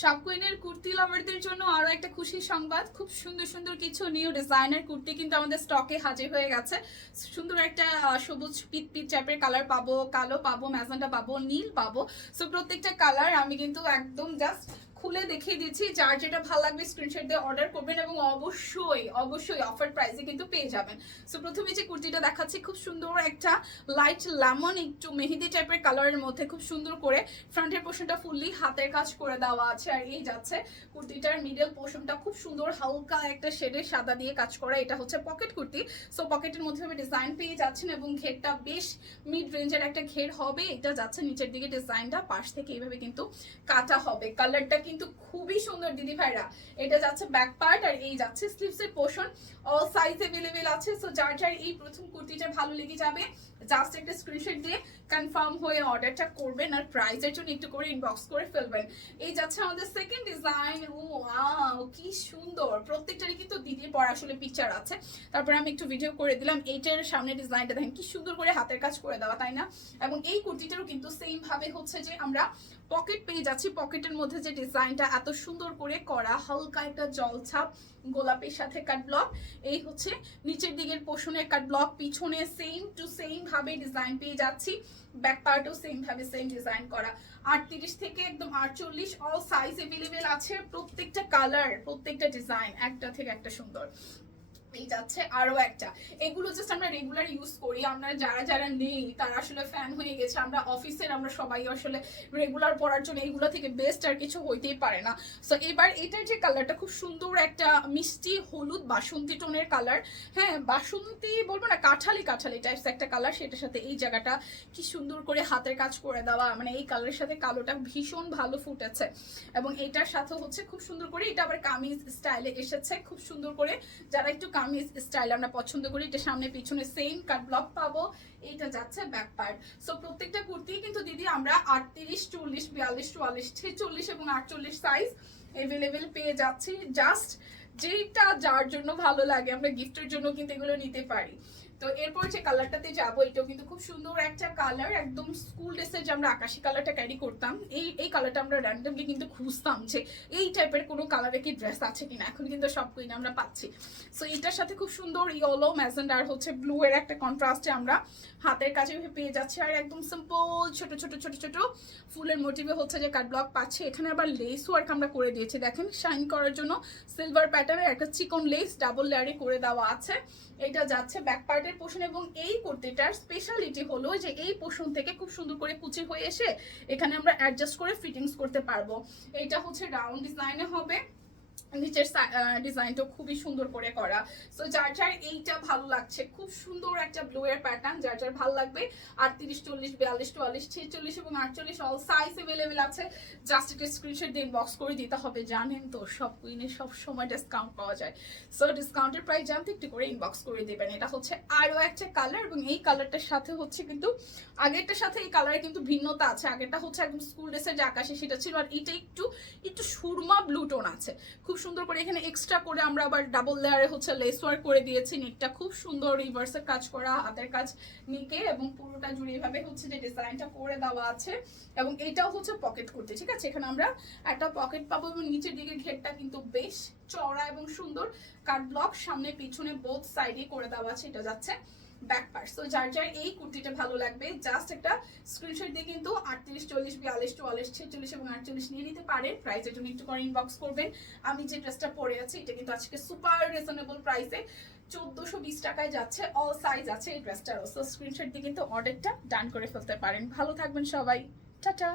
সব কুইনের কুর্তি লাভারদের জন্য আরো একটা খুশির সংবাদ, খুব সুন্দর সুন্দর কিছু নিউ ডিজাইনার কুর্তি কিন্তু আমাদের স্টকে হাজির হয়ে গেছে। সুন্দর একটা সবুজ পিট পিট টাইপের কালার পাবো, কালো পাবো, ম্যাজেন্টা পাবো, নীল পাবো। সো প্রত্যেকটা কালার আমি কিন্তু একদম জাস্ট খুলে দেখিয়ে দিচ্ছি, যার যেটা ভালো লাগবে স্ক্রিনশট দিয়ে অর্ডার করবেন এবং অবশ্যই অবশ্যই অফার প্রাইসে কিন্তু পেয়ে যাবেন। সো প্রথমে যে কুর্তিটা দেখাচ্ছি, খুব সুন্দর একটা লাইট লেমন একটু মেহেদি টাইপের কালারের মধ্যে খুব সুন্দর করে ফ্রন্টের পোর্শনটা ফুললি হাতের কাজ করে দেওয়া আছে। আর এই যাচ্ছে কুর্তিটার মিডল পোর্শনটা খুব সুন্দর হালকা একটা শেডের সাদা দিয়ে কাজ করা। এটা হচ্ছে পকেট কুর্তি। সো পকেটের মধ্যে ডিজাইন পেয়ে যাচ্ছেন এবং ঘেরটা বেশ মিড রেঞ্জের একটা ঘের হবে। এটা যাচ্ছে নিচের দিকে ডিজাইনটা পাশ থেকে এইভাবে কিন্তু কাটা হবে। কালারটা কিন্তু খুবই সুন্দর দিদি ভাইরা। এটা যাচ্ছে ব্যাক পার্ট আর এই যাচ্ছে স্লিভসের পোর্শন। অল সাইজ अवेलेबल আছে। সো যার যার এই প্রথম কুর্তিটা ভালো লেগে যাবে জাস্ট একটা স্ক্রিনশট দিয়ে কনফার্ম হয়ে অর্ডারটা করবেন আর প্রাইসের জন্য একটু করে ইনবক্স করে ফেলবেন। এই যাচ্ছে আমাদের সেকেন্ড ডিজাইন। ও ওয়াও কি সুন্দর, প্রত্যেকটারই কিন্তু দিদির পর আসলে পিকচার আছে, তারপর আমি একটু ভিডিও করে দিলাম। এইটার সামনে ডিজাইনটা দেখেন কি সুন্দর করে হাতের কাজ করে দেওয়া, তাই না? এবং এই কুর্তিটারও কিন্তু সেম ভাবে হচ্ছে যে আমরা পকেট পেয়ে যাচ্ছি। পকেটের মধ্যে যে ডিজাইনটা এত সুন্দর করে করা, হালকা একটা জলছাপ গোলাপের সাথে কাট ব্লক। এই হচ্ছে নিচের দিকের পোর্শনের কাট ব্লক, পিছনে সেম টু সেম ভাবে ডিজাইন পেয়ে যাচ্ছি। ব্যাক পার্টও সেম ভাবে সেম ডিজাইন করা। 38 থেকে একদম 48 অল সাইজ अवेलेबल আছে। প্রত্যেকটা কালার প্রত্যেকটা ডিজাইন একটা থেকে একটা সুন্দর। এই যাচ্ছে আরো একটা। এগুলো জাস্ট আমরা রেগুলার ইউজ করি, আমরা যারা যারা নেই তারা আসলে ফ্যান হয়ে গেছে। আমরা অফিসের আমরা সবাই আসলে রেগুলার পরার জন্য এইগুলো থেকে বেস্ট আর কিছু হইতেই পারে না। সো এবার এটার যে কালারটা খুব সুন্দর একটা মিষ্টি হলুদ বাসন্তী টোনের কালার। হ্যাঁ বাসন্তী বলবো না, কাঠালি কাঠালি টাইপস একটা কালার। সেটার সাথে এই জায়গাটা কি সুন্দর করে হাতের কাজ করে দেওয়া, মানে এই কালারের সাথে কালোটা ভীষণ ভালো ফুটেছে। এবং এটার সাথে হচ্ছে খুব সুন্দর করে এটা আবার কামিজ স্টাইলে এসেছে, খুব সুন্দর করে যারা একটু কামিজ স্টাইল আমরা পছন্দ করি। এটা সামনে পিছনে সেম কাট ব্লক পাবো। এইটা যাচ্ছে ব্যাক পার্ট। সো প্রত্যেকটা কুর্তি কিন্তু দিদি আমরা 38, 40, 42, 44, 46 এবং 48 সাইজ अवेलेबल পেয়ে যাচ্ছি। জাস্ট যেটা যার জন্য ভালো লাগে, আমরা গিফটের জন্য কিন্তু এগুলো নিতে পারি। তো এরপর যে কালারটাতে যাবো, এটাও কিন্তু খুব সুন্দর একটা কালার, একদম স্কুল ড্রেসে যে আমরা আকাশি কালারটা ক্যারি করতাম, এই কালারটা আমরা র্যান্ডমলি কিন্তু খুঁজতাম যে এই টাইপের কোনো কালারে কি ড্রেস আছে কিনা। এখন কিন্তু সব কুইন আমরা পাচ্ছি। সো এটার সাথে খুব সুন্দর ইয়েলো ম্যাজেন্ডা আর হচ্ছে ব্লু এর একটা কন্ট্রাস্টে আমরা হাতের কাছে পেয়ে যাচ্ছি। আর একদম সিম্পল ছোট ছোট ছোট ছোট ফুলের মোটিভে হচ্ছে যে কাট ব্লক পাচ্ছি। এখানে আবার লেস ওয়ার্ক আমরা করে দিয়েছি, দেখেন শাইন করার জন্য সিলভার প্যাটার্নের একটা চিকন লেস ডাবল লেয়ারে করে দেওয়া আছে। এটা যাচ্ছে ব্যাক পার্টের পোর্শন। এবং এই কুর্তিটার স্পেশালিটি হলো যে এই পোর্শন থেকে খুব সুন্দর করে কুচি হয়ে এসে এখানে আমরা অ্যাডজাস্ট করে ফিটিংস করতে পারবো। এটা হচ্ছে রাউন্ড ডিজাইনে হবে, নিচের ডিজাইনটা খুবই সুন্দর করে করা। সো যার যার এইটা ভালো লাগছে, খুব সুন্দর একটা ব্লু এর প্যাটার্ন, যার যার ভালো লাগবে 38, 40, 42, 44, 46 এবং 48 অল সাইজ अवेलेबल আছে। জাস্ট একটা স্ক্রিনশট দিয়ে ইনবক্স করে দিতে হবে। জানেন তো সব কুইনে সব সময় ডিসকাউন্ট পাওয়া যায়। সো ডিসকাউন্টের প্রাইস জানতে একটু করে ইনবক্স করে দিবেন। এটা হচ্ছে আরো একটা কালার এবং এই কালারটার সাথে হচ্ছে কিন্তু আগেরটার সাথে এই কালারে কিন্তু ভিন্নতা আছে। আগেরটা হচ্ছে একদম স্কুল ড্রেসের যে আকাশে সেটা ছিল, আর এটা একটু একটু সুরমা ব্লু টোন আছে। খুব সুন্দর করে এখানে এক্সট্রা করে আমরা আবার ডাবল লেয়ারে হচ্ছে লেস ওয়ার্ক করে দিয়েছি। নেকটা খুব সুন্দর রিভার্সের কাজ করা, হাতের কাজ নিকে এবং পুরোটা জুড়ে এভাবে হচ্ছে যে ডিজাইনটা করে দেওয়া আছে। এবং এটাও হচ্ছে পকেট করতে, ঠিক আছে? এখানে আমরা একটা পকেট পাবো এবং নিচের দিকে ঘেরটা কিন্তু বেশ চওড়া এবং সুন্দর কাট ব্লক সামনে পিছনে বোথ সাইডে করে দেওয়া আছে। এটা যাচ্ছে ব্যাক পার্ট। সো যার যার এই কুর্তিটা ভালো লাগবে জাস্ট একটা স্ক্রিনশট দিয়ে কিন্তু 38, 40, 42, 44, 46 এবং 48 নিয়ে নিতে পারেন। প্রাইসের জন্য একটু করে ইনবক্স করবেন। আমি যে ড্রেসটা পরে আছি এটা কিন্তু আজকে সুপার রিজনেবল প্রাইসে 1420 টাকায় যাচ্ছে। অল সাইজ আছে এই ড্রেসটারও। সো স্ক্রিনশট দিয়ে কিন্তু অর্ডারটা ডান করে ফেলতে পারেন। ভালো থাকবেন সবাই, টাটা।